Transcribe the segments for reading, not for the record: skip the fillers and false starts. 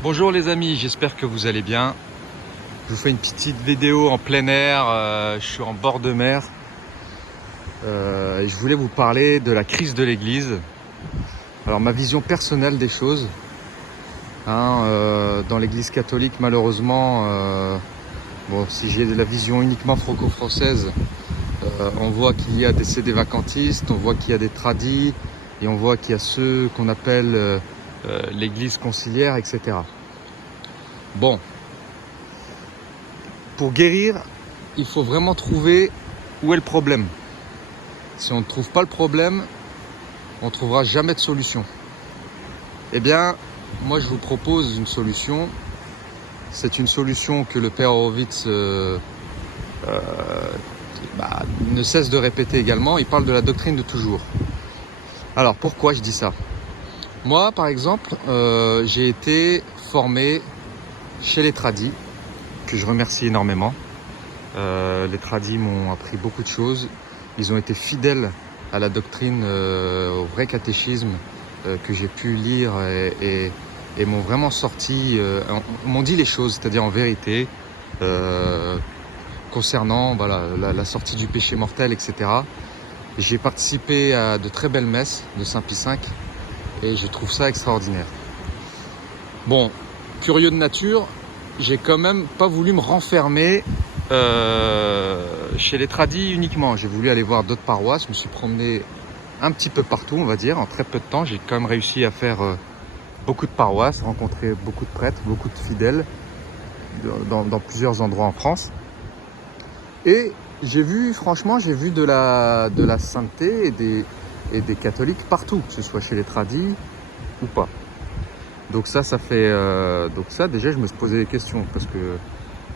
Bonjour les amis, j'espère que vous allez bien. Je vous fais une petite vidéo en plein air, je suis en bord de mer et je voulais vous parler de la crise de l'église. Alors ma vision personnelle des choses, dans l'église catholique malheureusement, si j'ai la vision uniquement franco-française, on voit qu'il y a des CD vacantistes, on voit qu'il y a des tradis et on voit qu'il y a ceux qu'on appelle l'église conciliaire, etc. Bon, pour guérir, il faut vraiment trouver où est le problème. Si on ne trouve pas le problème, on ne trouvera jamais de solution. Eh bien, moi je vous propose une solution. C'est une solution que le père Horowitz ne cesse de répéter également. Il parle de la doctrine de toujours. Alors pourquoi je dis ça ? Moi, par exemple, j'ai été formé chez les tradis, que je remercie énormément. Les tradis m'ont appris beaucoup de choses. Ils ont été fidèles à la doctrine, au vrai catéchisme que j'ai pu lire et m'ont vraiment sorti, m'ont dit les choses, c'est-à-dire en vérité, concernant la sortie du péché mortel, etc. J'ai participé à de très belles messes de Saint-Pie V et je trouve ça extraordinaire. Bon, curieux de nature, j'ai quand même pas voulu me renfermer chez les tradis uniquement. J'ai voulu aller voir d'autres paroisses, je me suis promené un petit peu partout, on va dire, en très peu de temps. J'ai quand même réussi à faire beaucoup de paroisses, rencontrer beaucoup de prêtres, beaucoup de fidèles dans plusieurs endroits en France. Et j'ai vu de la sainteté et des catholiques partout, que ce soit chez les tradis ou pas. Donc ça fait... déjà, je me suis posé des questions parce que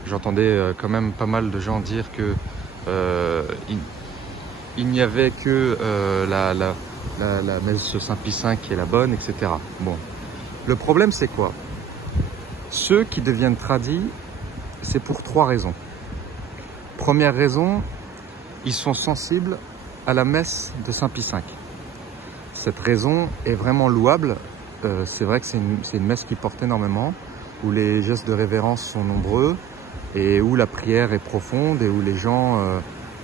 j'entendais quand même pas mal de gens dire que il n'y avait que la messe Saint-Pie V qui est la bonne, etc. Bon, le problème c'est quoi ? Ceux qui deviennent tradis, c'est pour 3 raisons. Première raison, ils sont sensibles à la messe de Saint-Pie V. Cette raison est vraiment louable. C'est vrai que c'est une messe qui porte énormément, où les gestes de révérence sont nombreux et où la prière est profonde et où les gens,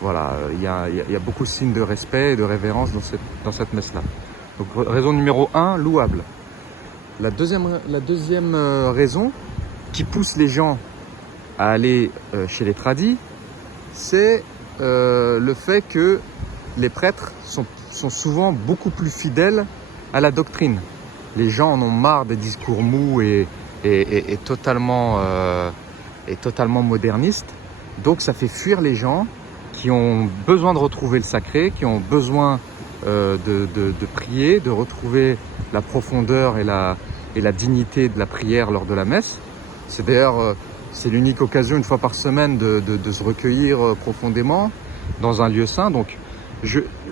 il y a beaucoup de signes de respect et de révérence dans cette messe-là. Donc raison numéro 1, louable. La deuxième raison qui pousse les gens à aller chez les tradis, c'est le fait que les prêtres sont souvent beaucoup plus fidèles à la doctrine. Les gens en ont marre des discours mous et totalement modernistes. Donc ça fait fuir les gens qui ont besoin de retrouver le sacré, qui ont besoin de prier, de retrouver la profondeur et la dignité de la prière lors de la messe. C'est d'ailleurs c'est l'unique occasion, une fois par semaine, de se recueillir profondément dans un lieu saint. Donc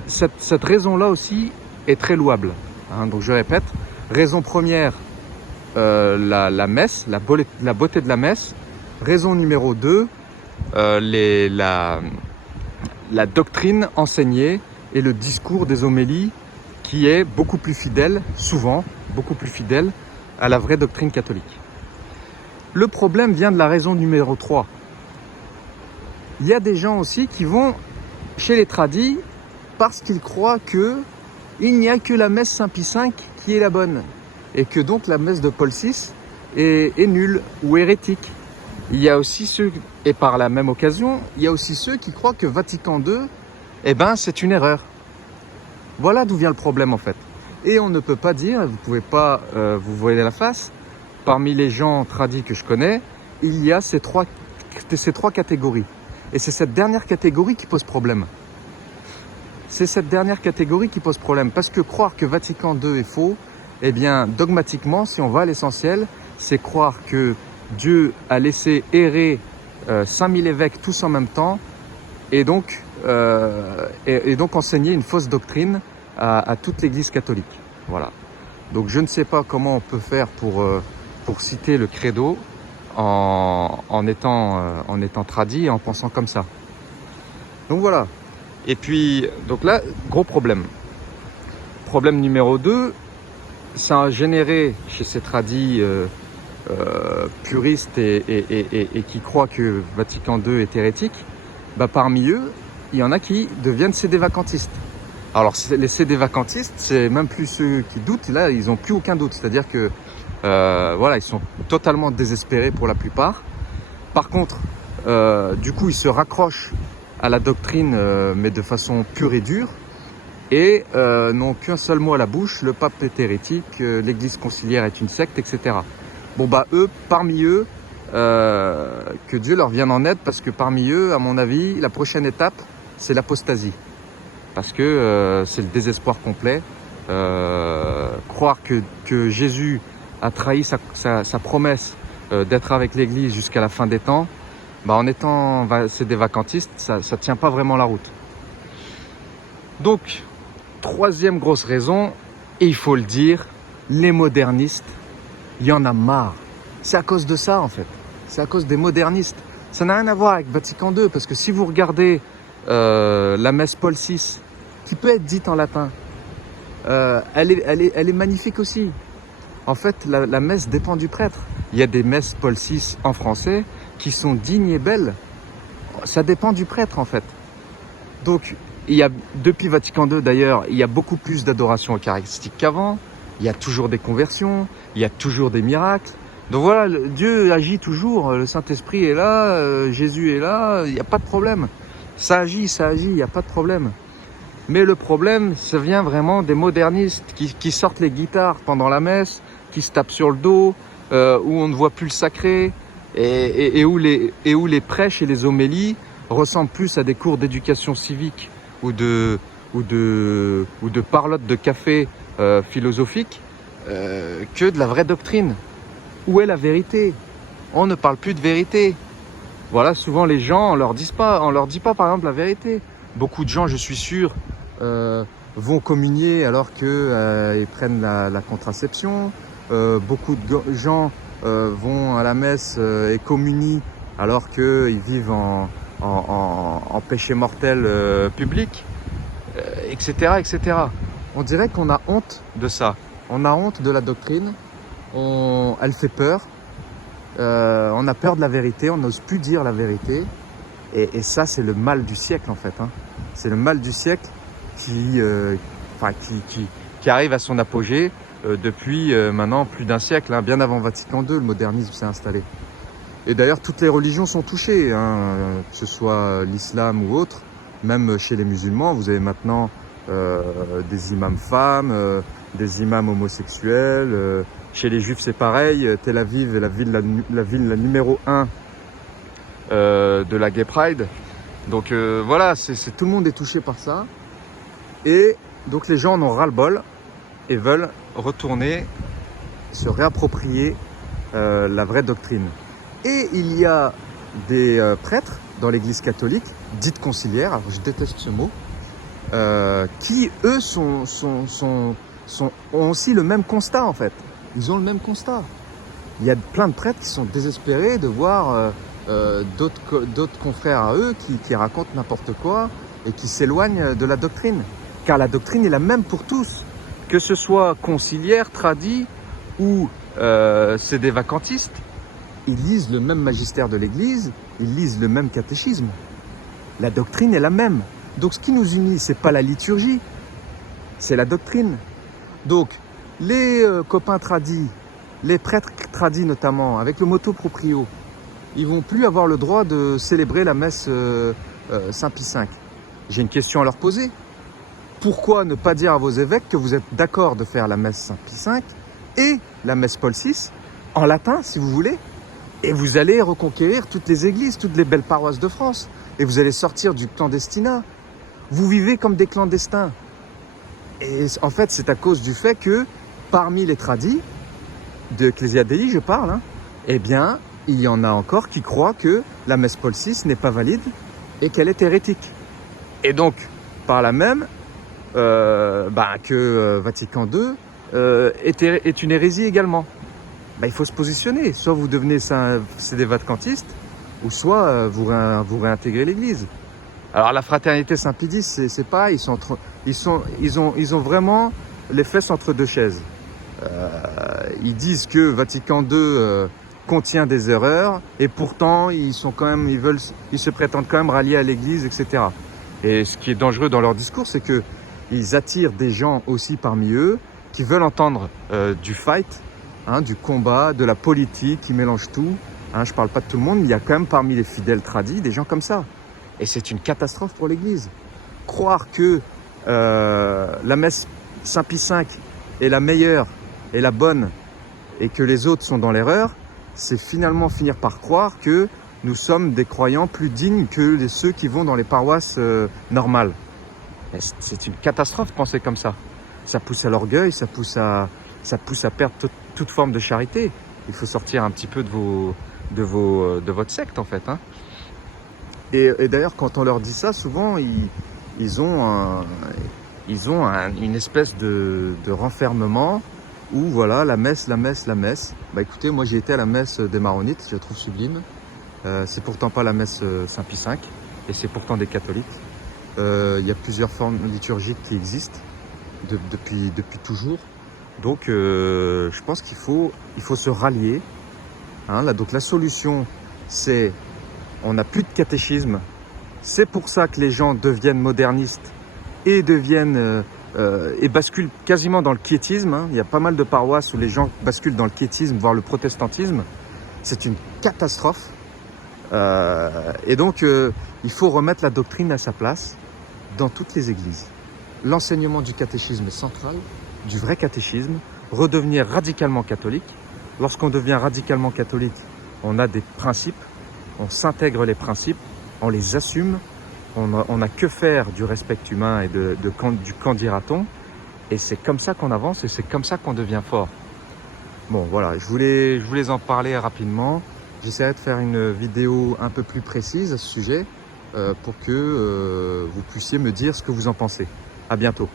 cette raison-là aussi est très louable. Donc je répète, raison première, la messe, la beauté de la messe. Raison numéro 2, la doctrine enseignée et le discours des homélies qui est beaucoup plus fidèle, souvent beaucoup plus fidèle à la vraie doctrine catholique. Le problème vient de la raison numéro 3. Il y a des gens aussi qui vont chez les tradis parce qu'ils croient que il n'y a que la messe Saint-Pie V qui est la bonne et que donc la messe de Paul VI est nulle ou hérétique. Il y a aussi ceux, et par la même occasion, il y a aussi ceux qui croient que Vatican II, c'est une erreur. Voilà d'où vient le problème en fait. Et on ne peut pas dire, vous pouvez pas vous voiler la face, parmi les gens tradis que je connais, il y a ces trois catégories. Et c'est cette dernière catégorie qui pose problème. C'est cette dernière catégorie qui pose problème. Parce que croire que Vatican II est faux, dogmatiquement, si on va à l'essentiel, c'est croire que Dieu a laissé errer 5000 évêques tous en même temps et donc enseigner une fausse doctrine à toute l'Église catholique. Voilà. Donc je ne sais pas comment on peut faire pour citer le credo en étant tradit et en pensant comme ça. Donc voilà. Et puis, donc là, gros problème. Problème numéro 2, ça a généré chez ces tradis puristes et qui croient que Vatican II est hérétique, bah, parmi eux, il y en a qui deviennent sédévacantistes. Alors les sédévacantistes, c'est même plus ceux qui doutent, là ils n'ont plus aucun doute, c'est-à-dire que voilà, ils sont totalement désespérés pour la plupart. Par contre, du coup ils se raccrochent à la doctrine, mais de façon pure et dure, et n'ont qu'un seul mot à la bouche: le pape est hérétique, l'église conciliaire est une secte, etc. Bon bah eux, parmi eux, que Dieu leur vienne en aide, parce que parmi eux, à mon avis, la prochaine étape, c'est l'apostasie. Parce que c'est le désespoir complet. Croire que Jésus a trahi sa promesse d'être avec l'église jusqu'à la fin des temps, bah en étant sédévacantiste, ça tient pas vraiment la route. Donc, troisième grosse raison, et il faut le dire, les modernistes, il y en a marre. C'est à cause de ça en fait. C'est à cause des modernistes. Ça n'a rien à voir avec Vatican II, parce que si vous regardez la messe Paul VI, qui peut être dite en latin, elle est magnifique aussi. En fait, la messe dépend du prêtre. Il y a des messes Paul VI en français qui sont dignes et belles. Ça dépend du prêtre en fait. Donc, depuis Vatican II d'ailleurs, il y a beaucoup plus d'adoration eucharistique qu'avant. Il y a toujours des conversions, il y a toujours des miracles. Donc voilà, Dieu agit toujours, le Saint-Esprit est là, Jésus est là, il n'y a pas de problème. Ça agit, il n'y a pas de problème. Mais le problème, ça vient vraiment des modernistes qui sortent les guitares pendant la messe, qui se tapent sur le dos, où on ne voit plus le sacré, et où les prêches et les homélies ressemblent plus à des cours d'éducation civique ou de parlotte de café philosophique que de la vraie doctrine. Où est la vérité? On ne parle plus de vérité. Voilà, souvent les gens, on leur dit pas par exemple la vérité. Beaucoup de gens, je suis sûr, vont communier alors qu'ils prennent la contraception. Beaucoup de gens vont à la messe et communient alors qu'ils vivent en péché mortel public, etc., etc. On dirait qu'on a honte de ça. On a honte de la doctrine. Elle fait peur. On a peur de la vérité. On n'ose plus dire la vérité. Et ça, c'est le mal du siècle en fait. Hein. C'est le mal du siècle qui arrive à son apogée depuis maintenant plus d'un siècle. Hein. Bien avant Vatican II, le modernisme s'est installé. Et d'ailleurs, toutes les religions sont touchées, hein, que ce soit l'islam ou autre. Même chez les musulmans, vous avez maintenant des imams femmes, des imams homosexuels. Chez les juifs, c'est pareil. Tel Aviv est la ville numéro 1 de la Gay Pride. Donc voilà, tout le monde est touché par ça. Et donc les gens en ont ras-le-bol et veulent retourner, se réapproprier la vraie doctrine. Et il y a des prêtres dans l'église catholique, dite conciliaire, alors je déteste ce mot, qui eux ont aussi le même constat en fait. Ils ont le même constat. Il y a plein de prêtres qui sont désespérés de voir d'autres confrères à eux qui racontent n'importe quoi et qui s'éloignent de la doctrine. Car la doctrine est la même pour tous, que ce soit conciliaire, tradit ou sédévacantiste. Ils lisent le même magistère de l'Église, ils lisent le même catéchisme. La doctrine est la même. Donc ce qui nous unit, c'est pas la liturgie, c'est la doctrine. Donc les copains tradis, les prêtres tradis notamment, avec le motu proprio, ils vont plus avoir le droit de célébrer la messe Saint Pie V. J'ai une question à leur poser. Pourquoi ne pas dire à vos évêques que vous êtes d'accord de faire la messe Saint Pie V et la messe Paul VI en latin, si vous voulez, et vous allez reconquérir toutes les églises, toutes les belles paroisses de France, et vous allez sortir du clandestinat. Vous vivez comme des clandestins. Et en fait, c'est à cause du fait que parmi les tradis, de Ecclesia Dei, je parle, hein, eh bien, il y en a encore qui croient que la messe Paul VI n'est pas valide et qu'elle est hérétique. Et donc, par là même, que Vatican II est une hérésie également. Il faut se positionner. Soit vous devenez sédévacantiste, ou soit vous réintégrez l'Église. Alors la fraternité Saint-Pie X, c'est pareil. Ils ont vraiment les fesses entre deux chaises. ils disent que Vatican II contient des erreurs et pourtant ils se prétendent quand même ralliés à l'Église, etc. Et ce qui est dangereux dans leur discours, c'est que ils attirent des gens aussi parmi eux qui veulent entendre du fight, hein, du combat, de la politique, qui mélangent tout. Hein, je ne parle pas de tout le monde, mais il y a quand même parmi les fidèles tradis des gens comme ça. Et c'est une catastrophe pour l'Église. Croire que la messe Saint-Pie V est la meilleure et la bonne et que les autres sont dans l'erreur, c'est finalement finir par croire que nous sommes des croyants plus dignes que ceux qui vont dans les paroisses normales. C'est une catastrophe de penser comme ça. Ça pousse à l'orgueil, ça pousse à perdre toute forme de charité. Il faut sortir un petit peu de votre secte en fait. Hein. Et d'ailleurs, quand on leur dit ça, souvent ils ont une espèce de renfermement où voilà, la messe. Bah écoutez, moi j'ai été à la messe des Maronites, je la trouve sublime. C'est pourtant pas la messe Saint-Pie V et c'est pourtant des catholiques. Il y a plusieurs formes liturgiques qui existent depuis toujours. Donc je pense qu'il faut se rallier. Hein, là, donc la solution, c'est on n'a plus de catéchisme. C'est pour ça que les gens deviennent modernistes et basculent quasiment dans le quiétisme. Hein. Il y a pas mal de paroisses où les gens basculent dans le quiétisme, voire le protestantisme. C'est une catastrophe. Et donc, il faut remettre la doctrine à sa place dans toutes les églises. L'enseignement du catéchisme est central, du vrai catéchisme, redevenir radicalement catholique. Lorsqu'on devient radicalement catholique, on a des principes, on s'intègre les principes, on les assume, on n'a que faire du respect humain et du qu'en dira-t-on. Et c'est comme ça qu'on avance et c'est comme ça qu'on devient fort. Bon, voilà, je voulais en parler rapidement. J'essaierai de faire une vidéo un peu plus précise à ce sujet pour que vous puissiez me dire ce que vous en pensez. À bientôt.